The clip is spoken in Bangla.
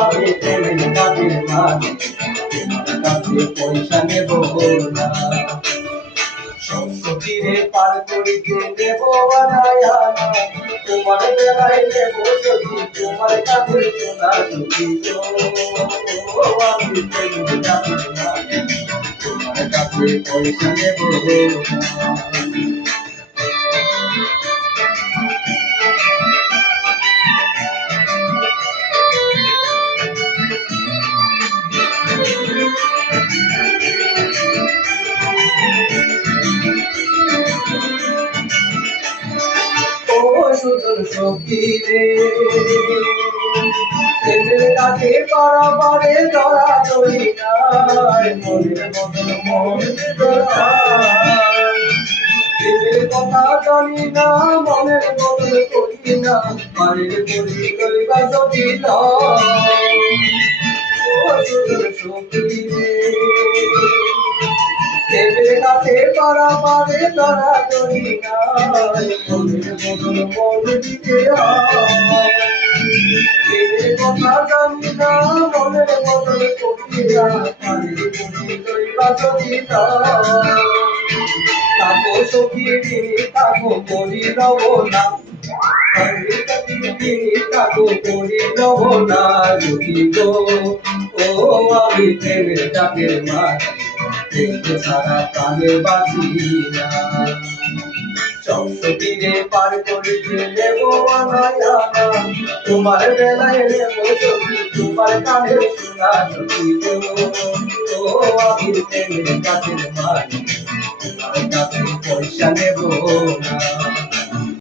আমি প্রেমের কাজের মালিক, তোমার কাছে পয়সা নেব না। সবসতীরে পার করিতে দেব আনায়া, তোমার বেলায় নেব সখী, তোমার কাছে সোনা সখী গো। আমি প্রেমের কাজের মালিক, তোমার কাছে পয়সা নেব না। ও সুদূর সখী রে, প্রেমের কাছে পারাপারে ধরা ধরি নাই, মনের বদল মন ধরায়। প্রেমের কথা জানি না, মনের বদল করি না, পারের করি লইবা যদি লয়। ও সুদূর সখী রে, প্রেমের কাছে পারাপারে ধরা ধরি নাই, মনের বদল মন দিতে হয়। প্রেমের কথা জানি না, মনের বদল করি না, পারের করি লইবা যদি লয়। তাকো সখী তিনি তাকো করি লব না, তাকো করি লব না সখী গো। ও আমি প্রেমের ডাকের মাঝি, দেখতে সারা প্রাণে বাঁচি না। সবসতীরে পার করিতে নেব আনায়া, তোমার বেলায় নেব সখী, তোমার কানে শোনা সখী গো। ও আমি প্রেমের ডাকের মাঝি, তোমার কাছে পয়সা নেব না।